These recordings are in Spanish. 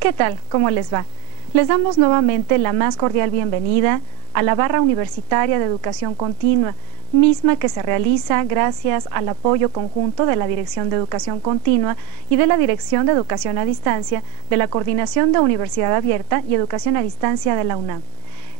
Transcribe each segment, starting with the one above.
¿Qué tal? ¿Cómo les va? Les damos nuevamente la más cordial bienvenida a la Barra Universitaria de Educación Continua, misma que se realiza gracias al apoyo conjunto de la Dirección de Educación Continua y de la Dirección de Educación a Distancia de la Coordinación de Universidad Abierta y Educación a Distancia de la UNAM.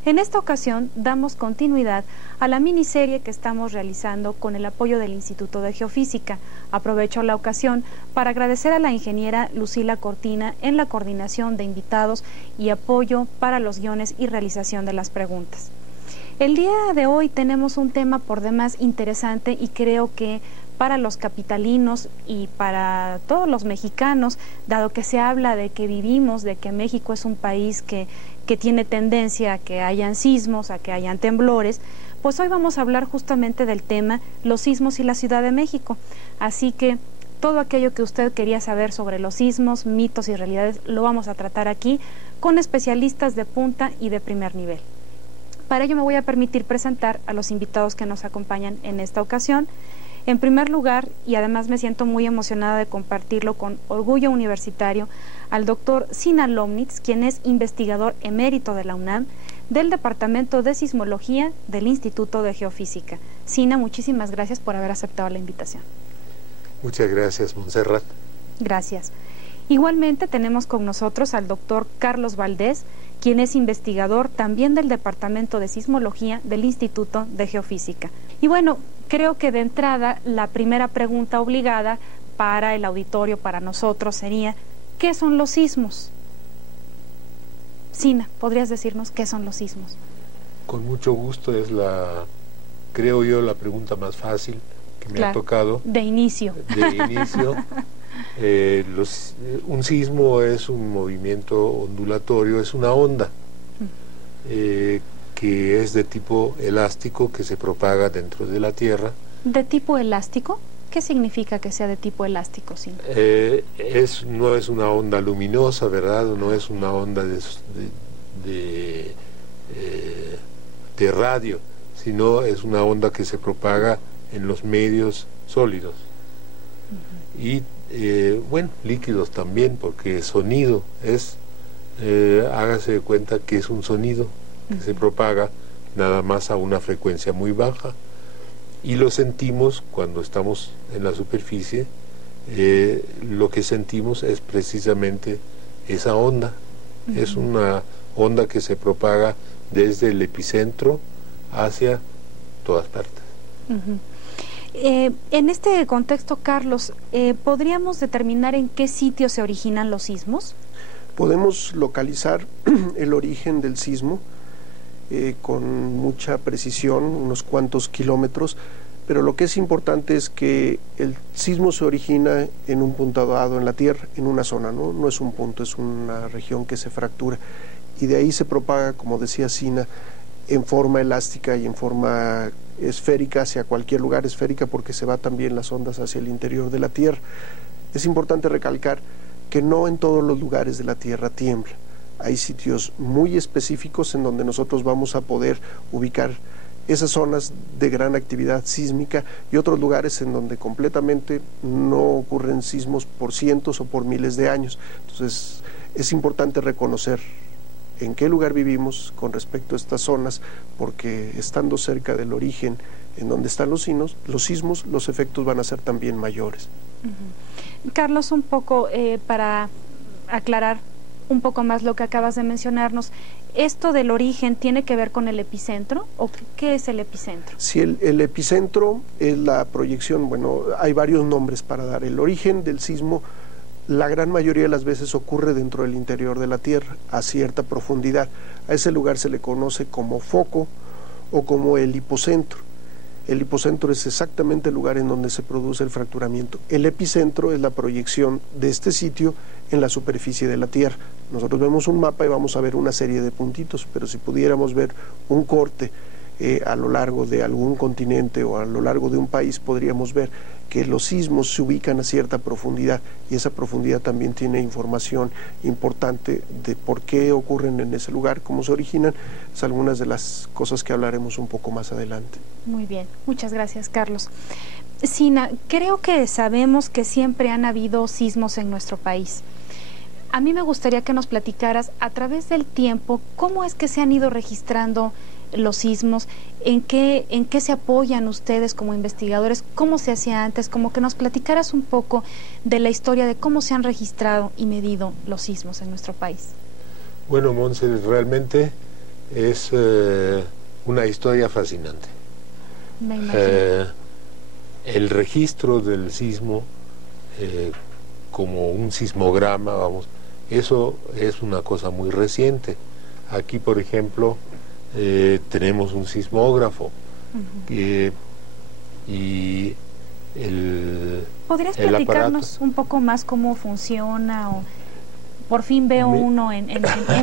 En esta ocasión damos continuidad a la miniserie que estamos realizando con el apoyo del Instituto de Geofísica. Aprovecho la ocasión para agradecer a la ingeniera Lucila Cortina en la coordinación de invitados y apoyo para los guiones y realización de las preguntas. El día de hoy tenemos un tema por demás interesante y creo que para los capitalinos y para todos los mexicanos, dado que se habla de que vivimos, de que México es un país que tiene tendencia a que hayan sismos, a que hayan temblores, pues hoy vamos a hablar justamente del tema los sismos y la Ciudad de México. Así que todo aquello que usted quería saber sobre los sismos, mitos y realidades lo vamos a tratar aquí con especialistas de punta y de primer nivel. Para ello me voy a permitir presentar a los invitados que nos acompañan en esta ocasión. En primer lugar, y además me siento muy emocionada de compartirlo con orgullo universitario, al doctor Sina Lomnitz, quien es investigador emérito de la UNAM, del Departamento de Sismología del Instituto de Geofísica. Sina, muchísimas gracias por haber aceptado la invitación. Muchas gracias, Montserrat. Gracias. Igualmente tenemos con nosotros al doctor Carlos Valdés, quien es investigador también del Departamento de Sismología del Instituto de Geofísica. Y bueno, creo que de entrada la primera pregunta obligada para el auditorio, para nosotros, sería ¿qué son los sismos? Sina, ¿podrías decirnos qué son los sismos? Con mucho gusto, es creo yo, la pregunta más fácil que me ha tocado. De inicio. Un sismo es un movimiento ondulatorio, es una onda que es de tipo elástico, que se propaga dentro de la Tierra. ¿De tipo elástico? ¿Qué significa que sea de tipo elástico? Sí. No es una onda luminosa, ¿verdad? No es una onda de radio, sino es una onda que se propaga en los medios sólidos. Y bueno, líquidos también, porque sonido es, hágase de cuenta que es un sonido que se propaga nada más a una frecuencia muy baja, y lo sentimos cuando estamos en la superficie. Lo que sentimos es precisamente esa onda. Es una onda que se propaga desde el epicentro hacia todas partes. En este contexto, Carlos, ¿podríamos determinar en qué sitio se originan los sismos? Podemos localizar el origen del sismo con mucha precisión, unos cuantos kilómetros, pero lo que es importante es que el sismo se origina en un punto dado en la Tierra, en una zona, no es un punto, es una región que se fractura, y de ahí se propaga, como decía Sina, en forma elástica y en forma esférica hacia cualquier lugar, esférica porque se va también las ondas hacia el interior de la Tierra. Es importante recalcar que no en todos los lugares de la Tierra tiembla. Hay sitios muy específicos en donde nosotros vamos a poder ubicar esas zonas de gran actividad sísmica, y otros lugares en donde completamente no ocurren sismos por cientos o por miles de años. Entonces es importante reconocer en qué lugar vivimos con respecto a estas zonas, porque estando cerca del origen en donde están los sismos, los efectos van a ser también mayores. Carlos, un poco para aclarar un poco más lo que acabas de mencionarnos, ¿Esto del origen tiene que ver con el epicentro o qué es el epicentro? Sí, el epicentro es la proyección, bueno, hay varios nombres para dar. El origen del sismo, la gran mayoría de las veces ocurre dentro del interior de la Tierra, a cierta profundidad. A ese lugar se le conoce como foco o como el hipocentro. El hipocentro es exactamente el lugar en donde se produce el fracturamiento. El epicentro es la proyección de este sitio en la superficie de la Tierra. Nosotros vemos un mapa y vamos a ver una serie de puntitos, pero si pudiéramos ver un corte a lo largo de algún continente o a lo largo de un país, podríamos ver que los sismos se ubican a cierta profundidad y esa profundidad también tiene información importante de por qué ocurren en ese lugar, cómo se originan, es algunas de las cosas que hablaremos un poco más adelante. Muy bien, muchas gracias, Carlos. Sina, creo que sabemos que siempre han habido sismos en nuestro país. A mí me gustaría que nos platicaras a través del tiempo cómo es que se han ido registrando los sismos, en qué se apoyan ustedes como investigadores, cómo se hacía antes, como que nos platicaras un poco de la historia de cómo se han registrado y medido los sismos en nuestro país. Bueno, Monse, realmente es una historia fascinante. Me imagino. El registro del sismo como un sismograma, vamos, eso es una cosa muy reciente. Aquí, por ejemplo, tenemos un sismógrafo y ¿podrías el platicarnos aparato. un poco más cómo funciona? O por fin veo uno en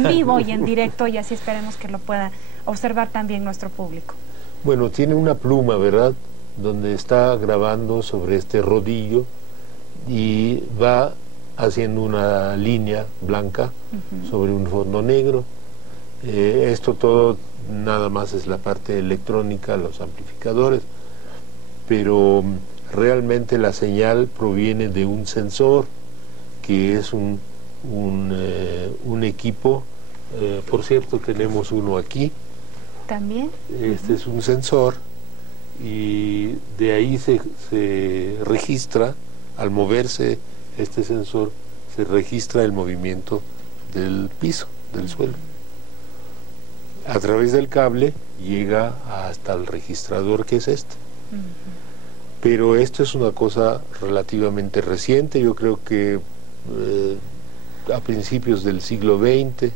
vivo y en directo, y así esperemos que lo pueda observar también nuestro público. Bueno, tiene una pluma, ¿verdad?, donde está grabando sobre este rodillo y va haciendo una línea blanca sobre un fondo negro. Esto todo nada más es la parte electrónica, los amplificadores, pero realmente la señal proviene de un sensor que es un equipo, por cierto tenemos uno aquí. ¿También? Este es un sensor y de ahí se registra, al moverse este sensor, se registra el movimiento del piso, del suelo. A través del cable llega hasta el registrador, que es este. Pero esto es una cosa relativamente reciente, yo creo que a principios del siglo XX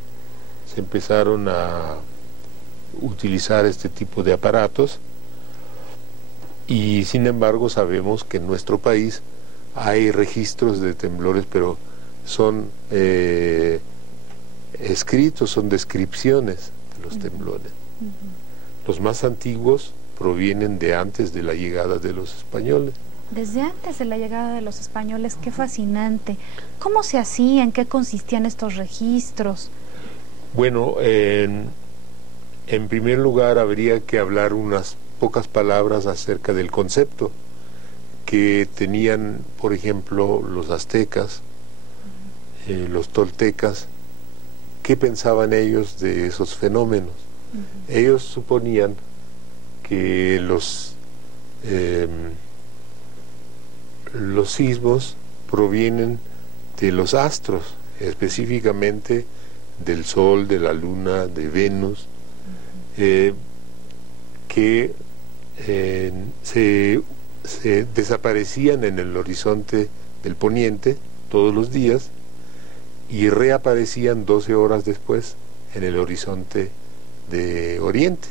se empezaron a utilizar este tipo de aparatos y sin embargo sabemos que en nuestro país hay registros de temblores, pero son escritos, son descripciones de los temblores. Los más antiguos provienen de antes de la llegada de los españoles. Desde antes de la llegada de los españoles, qué fascinante. ¿Cómo se hacía? ¿En qué consistían estos registros? Bueno, en primer lugar habría que hablar unas pocas palabras acerca del concepto que tenían, por ejemplo, los aztecas, los toltecas. ¿Qué pensaban ellos de esos fenómenos? Ellos suponían que los sismos provienen de los astros, específicamente del Sol, de la Luna, de Venus, que se desaparecían en el horizonte del poniente todos los días y reaparecían 12 horas después en el horizonte de oriente.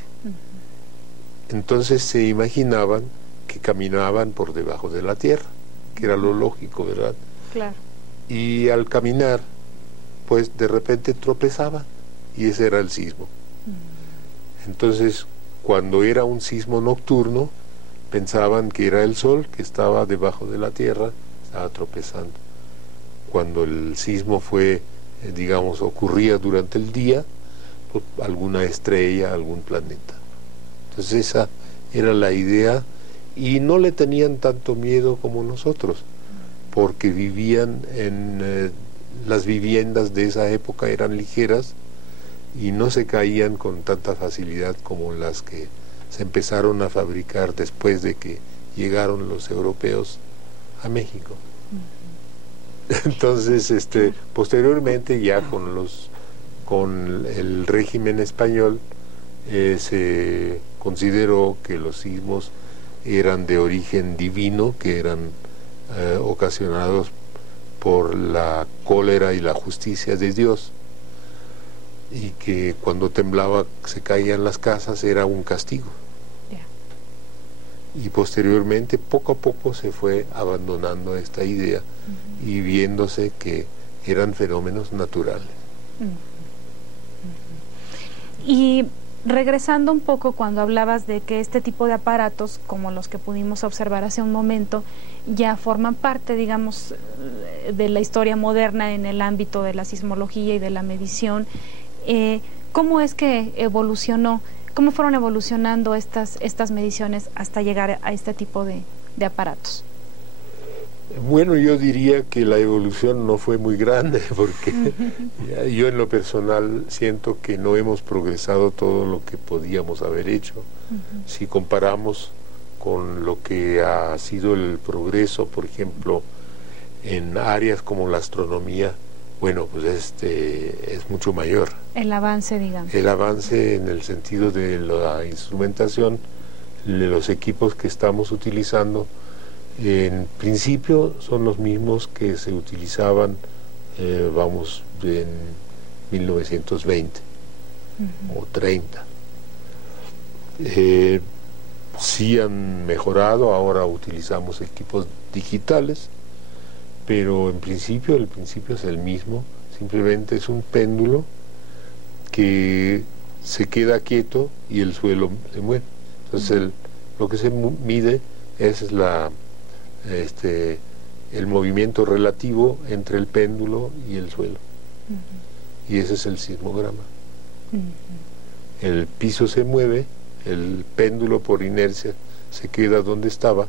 Entonces se imaginaban que caminaban por debajo de la tierra, que era lo lógico, ¿verdad? Claro. Y al caminar, pues de repente tropezaban y ese era el sismo. Entonces, cuando era un sismo nocturno, pensaban que era el Sol que estaba debajo de la tierra, estaba tropezando. Cuando el sismo fue, digamos, ocurría durante el día, pues, alguna estrella, algún planeta. Entonces esa era la idea y no le tenían tanto miedo como nosotros, porque vivían en las viviendas de esa época eran ligeras y no se caían con tanta facilidad como las que se empezaron a fabricar después de que llegaron los europeos a México. Entonces, posteriormente ya con con el régimen español se consideró que los sismos eran de origen divino, que eran ocasionados por la cólera y la justicia de Dios, y que cuando temblaba se caían las casas era un castigo. Y posteriormente, poco a poco, se fue abandonando esta idea y viéndose que eran fenómenos naturales. Y regresando un poco cuando hablabas de que este tipo de aparatos, como los que pudimos observar hace un momento, ya forman parte, digamos, de la historia moderna en el ámbito de la sismología y de la medición, ¿cómo es que evolucionó? ¿Cómo fueron evolucionando estas mediciones hasta llegar a este tipo de aparatos? Bueno, yo diría que la evolución no fue muy grande, porque yo en lo personal siento que no hemos progresado todo lo que podíamos haber hecho. Si comparamos con lo que ha sido el progreso, por ejemplo, en áreas como la astronomía, bueno, pues es mucho mayor. El avance, digamos. El avance en el sentido de la instrumentación, de los equipos que estamos utilizando, en principio son los mismos que se utilizaban, vamos, en 1920 o 30. Sí han mejorado, ahora utilizamos equipos digitales, pero el principio es el mismo, simplemente es un péndulo que se queda quieto y el suelo se mueve. Entonces lo que se mide es el movimiento relativo entre el péndulo y el suelo. Y ese es el sismograma. El piso se mueve, el péndulo por inercia se queda donde estaba,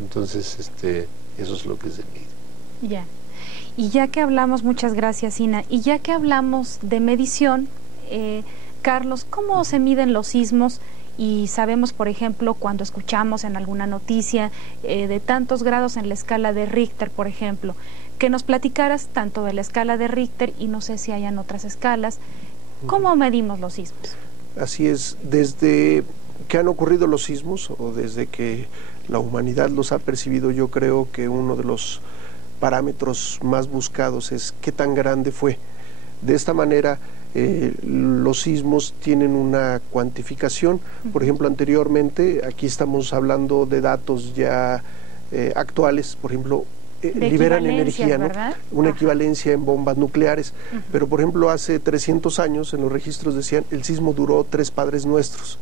entonces eso es lo que se mide. Ya. Y ya que hablamos, muchas gracias, Ina, y ya que hablamos de medición, Carlos, ¿cómo se miden los sismos? Y sabemos, por ejemplo, cuando escuchamos en alguna noticia de tantos grados en la escala de Richter, por ejemplo, que nos platicaras tanto de la escala de Richter y no sé si hayan otras escalas. ¿Cómo medimos los sismos? Así es, desde que han ocurrido los sismos o desde que la humanidad los ha percibido, yo creo que uno de los parámetros más buscados es qué tan grande fue. De esta manera, los sismos tienen una cuantificación. Por ejemplo, anteriormente, aquí estamos hablando de datos ya actuales, por ejemplo, liberan energía, ¿no? Una equivalencia en bombas nucleares. Pero, por ejemplo, hace 300 años en los registros decían el sismo duró 3 Padres Nuestros.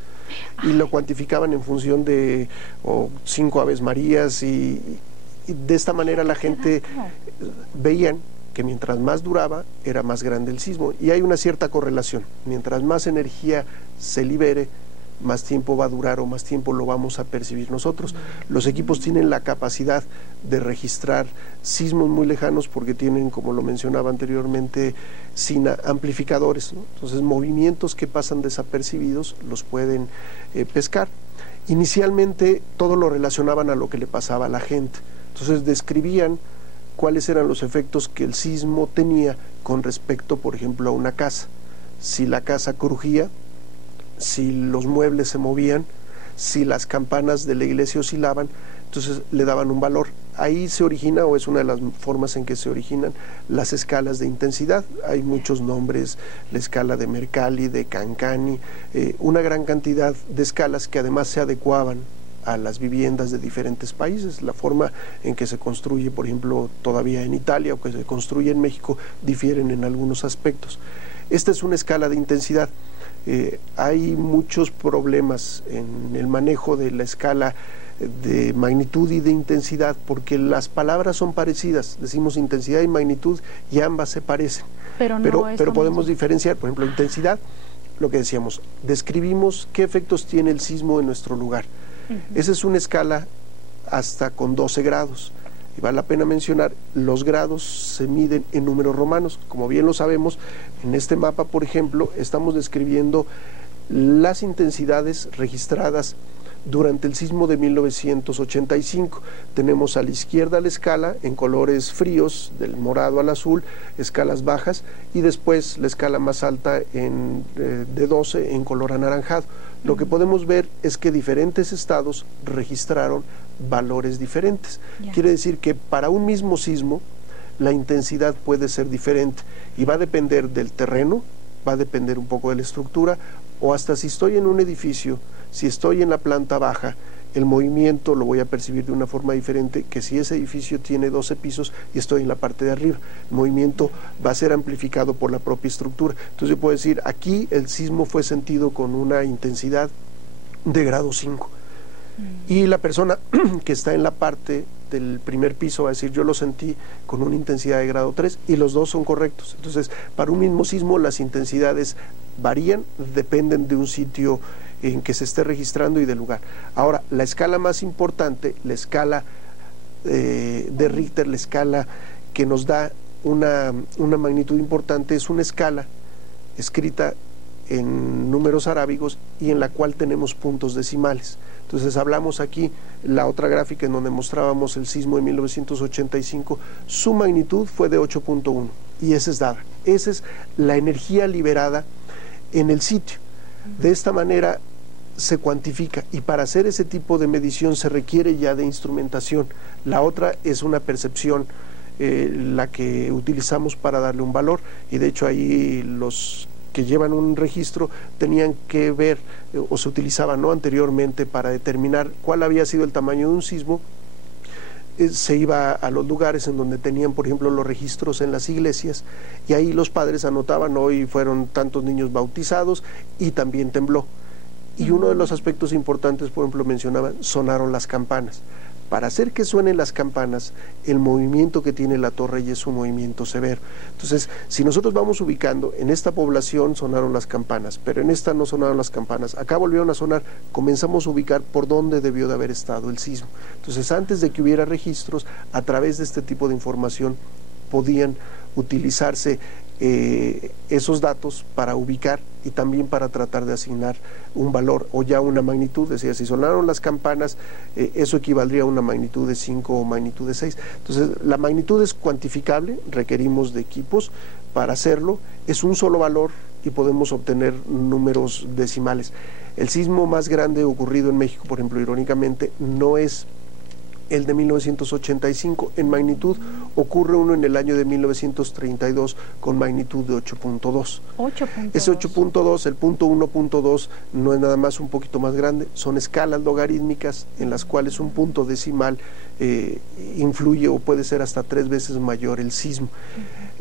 Y lo cuantificaban en función de 5 Aves Marías y de esta manera la gente veían que mientras más duraba, era más grande el sismo. Y hay una cierta correlación. Mientras más energía se libere, más tiempo va a durar o más tiempo lo vamos a percibir nosotros. Los equipos tienen la capacidad de registrar sismos muy lejanos porque tienen, como lo mencionaba anteriormente, amplificadores, ¿no? Entonces, movimientos que pasan desapercibidos los pueden pescar. Inicialmente, todo lo relacionaban a lo que le pasaba a la gente. Entonces, describían cuáles eran los efectos que el sismo tenía con respecto, por ejemplo, a una casa. Si la casa crujía, si los muebles se movían, si las campanas de la iglesia oscilaban, entonces le daban un valor. Ahí se origina, o es una de las formas en que se originan, las escalas de intensidad. Hay muchos nombres, la escala de Mercalli, de Cancani, una gran cantidad de escalas que además se adecuaban a las viviendas de diferentes países. La forma en que se construye, por ejemplo, todavía en Italia o que se construye en México difieren en algunos aspectos. Esta es una escala de intensidad. Hay muchos problemas en el manejo de la escala de magnitud y de intensidad porque las palabras son parecidas, decimos intensidad y magnitud y ambas se parecen, pero podemos diferenciar. Por ejemplo, intensidad, lo que decíamos, describimos qué efectos tiene el sismo en nuestro lugar. Esa es una escala hasta con 12 grados. Y vale la pena mencionar, los grados se miden en números romanos. Como bien lo sabemos, en este mapa, por ejemplo, estamos describiendo las intensidades registradas durante el sismo de 1985. Tenemos a la izquierda la escala en colores fríos, del morado al azul, escalas bajas, y después la escala más alta de 12 en color anaranjado. Lo que podemos ver es que diferentes estados registraron valores diferentes. Quiere decir que para un mismo sismo la intensidad puede ser diferente y va a depender del terreno, va a depender un poco de la estructura, o hasta si estoy en un edificio, si estoy en la planta baja, el movimiento lo voy a percibir de una forma diferente que si ese edificio tiene 12 pisos y estoy en la parte de arriba. El movimiento va a ser amplificado por la propia estructura. Entonces yo puedo decir, aquí el sismo fue sentido con una intensidad de grado 5. Y la persona que está en la parte del primer piso va a decir, yo lo sentí con una intensidad de grado 3, y los dos son correctos. Entonces, para un mismo sismo las intensidades varían, dependen de un sitio en que se esté registrando y del lugar. Ahora, la escala más importante, la escala de Richter, la escala que nos da una magnitud importante, es una escala escrita en números arábigos y en la cual tenemos puntos decimales. Entonces hablamos aquí, la otra gráfica en donde mostrábamos el sismo de 1985, su magnitud fue de 8.1 y esa es dada. Esa es la energía liberada en el sitio. De esta manera se cuantifica, y para hacer ese tipo de medición se requiere ya de instrumentación. La otra es una percepción, la que utilizamos para darle un valor, y de hecho ahí los que llevan un registro tenían que ver, o se utilizaba anteriormente para determinar cuál había sido el tamaño de un sismo. Se iba a los lugares en donde tenían, por ejemplo, los registros en las iglesias, y ahí los padres anotaban, hoy fueron tantos niños bautizados y también tembló. Y uno de los aspectos importantes, por ejemplo, mencionaban, sonaron las campanas. Para hacer que suenen las campanas, el movimiento que tiene la torre ya es un movimiento severo. Entonces, si nosotros vamos ubicando, en esta población sonaron las campanas, pero en esta no sonaron las campanas, acá volvieron a sonar, comenzamos a ubicar por dónde debió de haber estado el sismo. Entonces, antes de que hubiera registros, a través de este tipo de información podían utilizarse esos datos para ubicar y también para tratar de asignar un valor o ya una magnitud. Decía, si sonaron las campanas, eso equivaldría a una magnitud de 5 o magnitud de 6. Entonces, la magnitud es cuantificable, requerimos de equipos para hacerlo, es un solo valor y podemos obtener números decimales. El sismo más grande ocurrido en México, por ejemplo, irónicamente, no es el de 1985 en magnitud, ocurre uno en el año de 1932 con magnitud de 8.2. Ese 8.2, el punto 1.2 no es nada más un poquito más grande, son escalas logarítmicas en las cuales un punto decimal influye o puede ser hasta 3 veces mayor el sismo.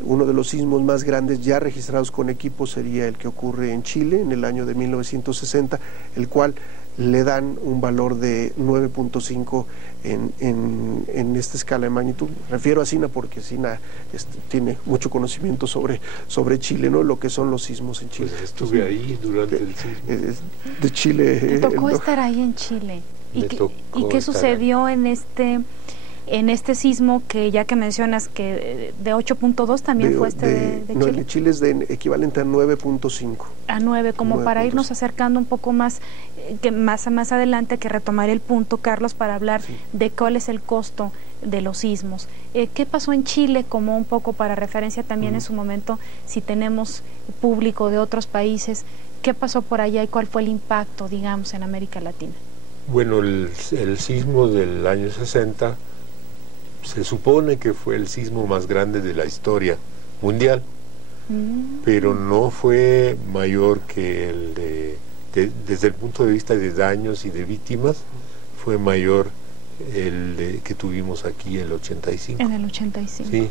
Uno de los sismos más grandes ya registrados con equipos sería el que ocurre en Chile en el año de 1960, el cual le dan un valor de 9.5 en esta escala de magnitud. Refiero a Sina porque Sina tiene mucho conocimiento sobre Chile, ¿no? Lo que son los sismos en Chile. Pues estuve ahí durante el sismo. De Chile. Me tocó estar ahí en Chile. ¿Y qué sucedió en este sismo que ya que mencionas que de 8.2 también fue de Chile? No, el de Chile es de equivalente a 9.5. A 9, como 9. Para irnos acercando un poco más, que más adelante, que retomar el punto, Carlos, para hablar de cuál es el costo de los sismos. ¿Qué pasó en Chile, como un poco para referencia también en su momento, si tenemos público de otros países? ¿Qué pasó por allá y cuál fue el impacto, digamos, en América Latina? Bueno, el sismo del año 60 se supone que fue el sismo más grande de la historia mundial, pero no fue mayor que el desde el punto de vista de daños y de víctimas, fue mayor el que tuvimos aquí el 85. En el 85. Sí,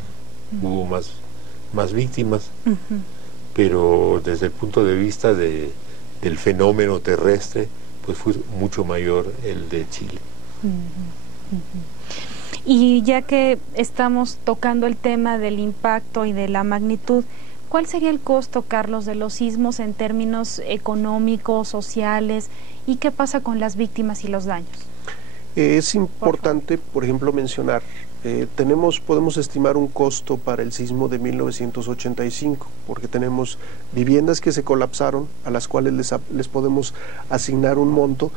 hubo más víctimas, pero desde el punto de vista del fenómeno terrestre, pues fue mucho mayor el de Chile. Y ya que estamos tocando el tema del impacto y de la magnitud, ¿cuál sería el costo, Carlos, de los sismos en términos económicos, sociales? ¿Y qué pasa con las víctimas y los daños? Es importante, por ejemplo, mencionar, podemos estimar un costo para el sismo de 1985, porque tenemos viviendas que se colapsaron, a las cuales les podemos asignar un monto.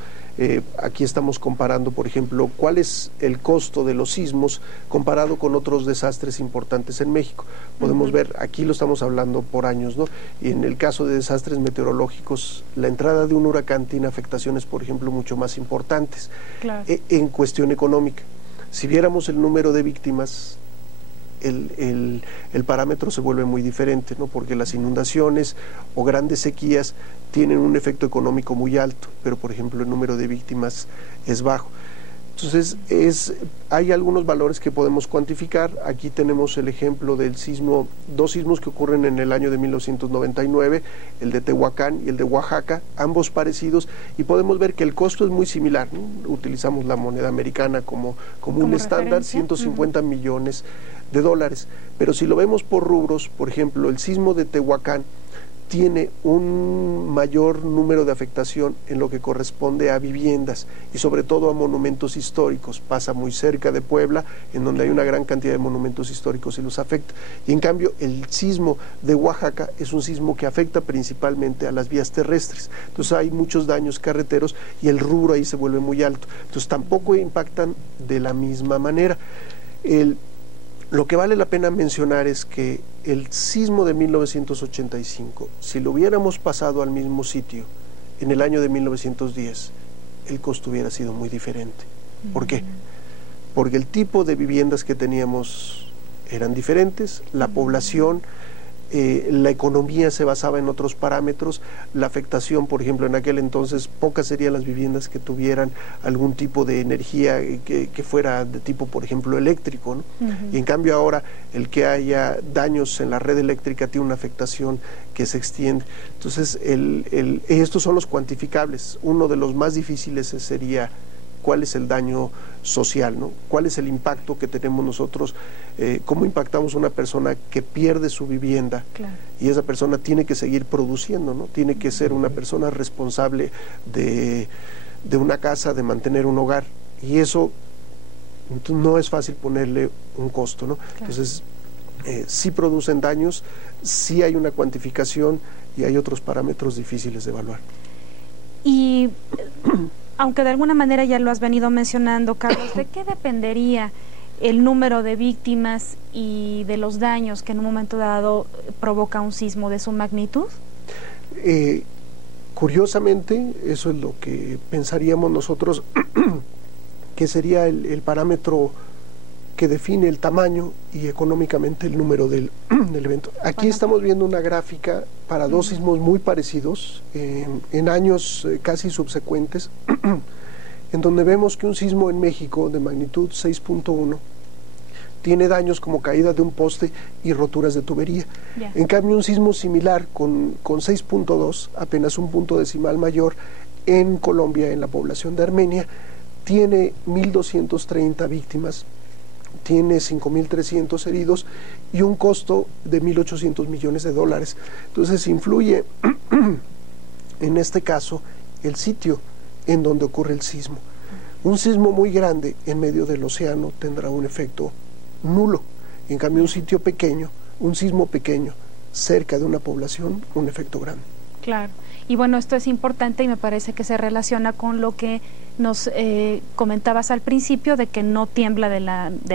Aquí estamos comparando, por ejemplo, cuál es el costo de los sismos comparado con otros desastres importantes en México. Podemos ver, aquí lo estamos hablando por años, ¿no? Y en el caso de desastres meteorológicos, la entrada de un huracán tiene afectaciones, por ejemplo, mucho más importantes. Claro. En cuestión económica. Si viéramos el número de víctimas, el parámetro se vuelve muy diferente, ¿no? Porque las inundaciones o grandes sequías tienen un efecto económico muy alto, pero por ejemplo el número de víctimas es bajo. Entonces hay algunos valores que podemos cuantificar. Aquí tenemos el ejemplo del sismo, dos sismos que ocurren en el año de 1999, el de Tehuacán y el de Oaxaca, ambos parecidos, y podemos ver que el costo es muy similar, ¿no? Utilizamos la moneda americana como un estándar, 150 millones de dólares, pero si lo vemos por rubros, por ejemplo, el sismo de Tehuacán tiene un mayor número de afectación en lo que corresponde a viviendas y sobre todo a monumentos históricos. Pasa muy cerca de Puebla, en donde hay una gran cantidad de monumentos históricos y los afecta. Y en cambio el sismo de Oaxaca es un sismo que afecta principalmente a las vías terrestres. Entonces hay muchos daños carreteros y el rubro ahí se vuelve muy alto. Entonces tampoco impactan de la misma manera. Lo que vale la pena mencionar es que el sismo de 1985, si lo hubiéramos pasado al mismo sitio en el año de 1910, el costo hubiera sido muy diferente. ¿Por qué? Porque el tipo de viviendas que teníamos eran diferentes, la población, la economía se basaba en otros parámetros, la afectación, por ejemplo, en aquel entonces pocas serían las viviendas que tuvieran algún tipo de energía que fuera de tipo, por ejemplo, eléctrico, ¿no? Y en cambio ahora el que haya daños en la red eléctrica tiene una afectación que se extiende. Entonces, estos son los cuantificables. Uno de los más difíciles sería cuál es el daño social, ¿no? ¿Cuál es el impacto que tenemos nosotros? ¿Cómo impactamos a una persona que pierde su vivienda? Claro. Y esa persona tiene que seguir produciendo, ¿no? Tiene que ser una persona responsable de una casa, de mantener un hogar. Y eso no es fácil ponerle un costo, ¿no? Claro. Entonces, sí producen daños, sí hay una cuantificación y hay otros parámetros difíciles de evaluar. Y aunque de alguna manera ya lo has venido mencionando, Carlos, ¿de qué dependería el número de víctimas y de los daños que en un momento dado provoca un sismo de su magnitud? Curiosamente, eso es lo que pensaríamos nosotros que sería el parámetro que define el tamaño y económicamente el número del evento. Aquí estamos viendo una gráfica para dos sismos muy parecidos, en años casi subsecuentes, en donde vemos que un sismo en México de magnitud 6.1 tiene daños como caída de un poste y roturas de tubería. Yeah. En cambio, un sismo similar con 6.2, apenas un punto decimal mayor, en Colombia, en la población de Armenia, tiene 1.230 víctimas, tiene 5.300 heridos y un costo de 1.800 millones de dólares. Entonces influye en este caso el sitio en donde ocurre el sismo. Un sismo muy grande en medio del océano tendrá un efecto nulo. En cambio, un sitio pequeño, un sismo pequeño cerca de una población, un efecto grande. Claro. Y bueno, esto es importante y me parece que se relaciona con lo que nos comentabas al principio, de que no tiembla de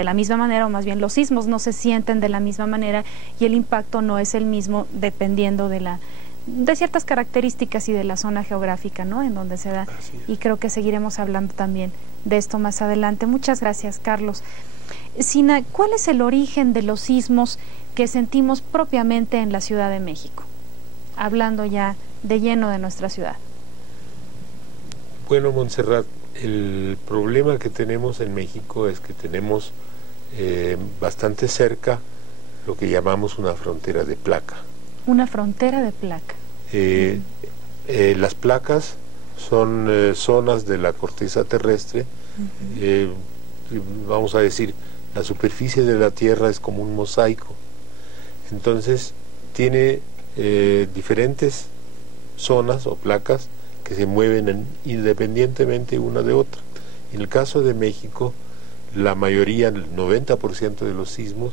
la misma manera, o más bien los sismos no se sienten de la misma manera y el impacto no es el mismo dependiendo de ciertas características y de la zona geográfica, ¿no?, en donde se da. Y creo que seguiremos hablando también de esto más adelante. Muchas gracias, Carlos. Sina, ¿cuál es el origen de los sismos que sentimos propiamente en la Ciudad de México? Hablando ya de lleno de nuestra ciudad. Bueno, Montserrat, el problema que tenemos en México es que tenemos bastante cerca lo que llamamos una frontera de placa. Una frontera de placa. Las placas son zonas de la corteza terrestre. Vamos a decir, la superficie de la Tierra es como un mosaico. Entonces, tiene diferentes zonas o placas que se mueven independientemente una de otra. En el caso de México, la mayoría, el 90% de los sismos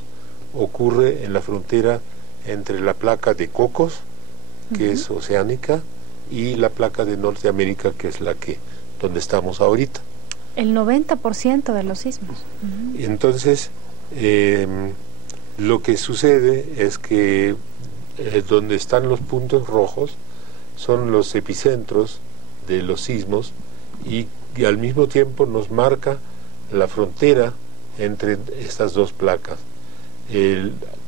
ocurre en la frontera entre la placa de Cocos, que es oceánica, y la placa de Norteamérica, que es la que donde estamos ahorita. El 90% de los sismos. Y entonces, lo que sucede es que donde están los puntos rojos son los epicentros de los sismos y al mismo tiempo nos marca la frontera entre estas dos placas.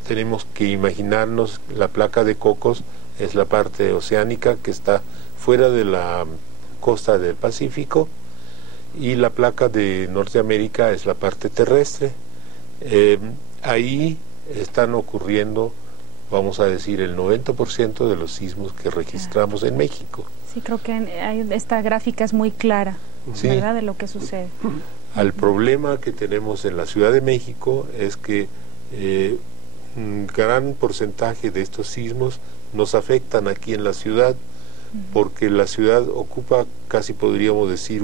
Tenemos que imaginarnos la placa de Cocos es la parte oceánica que está fuera de la costa del Pacífico, y la placa de Norteamérica es la parte terrestre. Ahí están ocurriendo, vamos a decir, el 90% de los sismos que registramos en México. Sí, creo que esta gráfica es muy clara, sí, ¿verdad?, de lo que sucede. Al problema que tenemos en la Ciudad de México es que un gran porcentaje de estos sismos nos afectan aquí en la ciudad, porque la ciudad ocupa, casi podríamos decir,